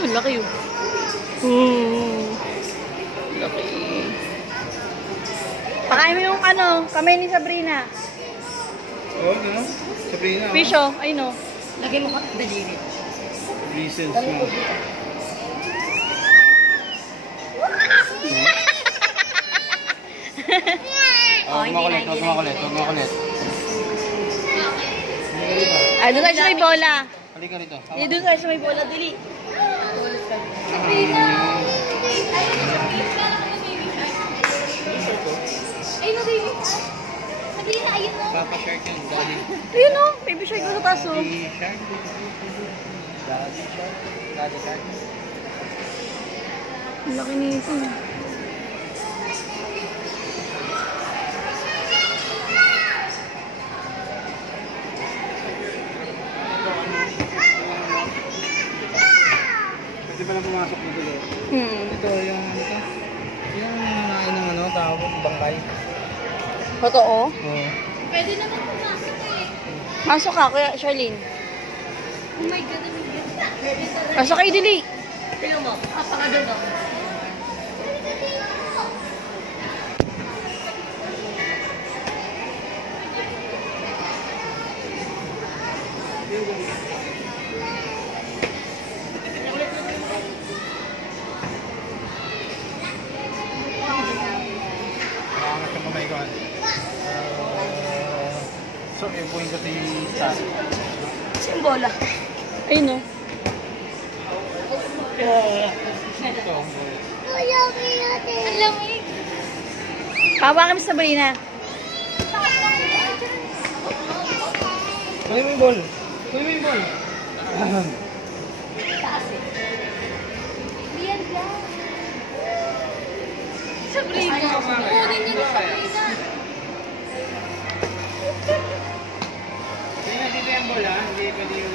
Ito, laki yun. Laki. Pakain mo yung ano, kamay ni Sabrina. Oo, no? Sabrina. Fish, oh. Ay, no. Lagay mo ka daliri. Reasons mo. Kumakulit, kumakulit, kumakulit. Ay, doon tayo sa may bola. Halika rito. Ay, doon tayo sa may bola, dili. Ay, no, baby. Sabihin na, ayun mo. Papa Shark yung daddy. Ayun, oh. Baby shark ko sa taas, oh. Daddy Shark. Daddy Shark. Daddy Shark. Ang laki nito. Pwede ba lang pumasok dito? Ito yung ano to? Yung nanain ng ano, tawag, bangkay. Totoo? Oo. Pwede naman pumasok eh. Masok ka, Kuya Charlene. Oh my God, ano yun? Masok kayo, dili. Tingnan mo, kapakagod ako. Makangat yung kamay ko. So, ipuin ko si Chas. Yung bola. Ayun, no. Ito. Ang lamig. Kawa kami sa Sabrina. Kunin mo yung ball. Kunin mo yung ball. Taas eh. Lian lang. Sabrina. Kunin niyo na Sabrina. Tingnan dito yung ball, ha? Hindi pwede yung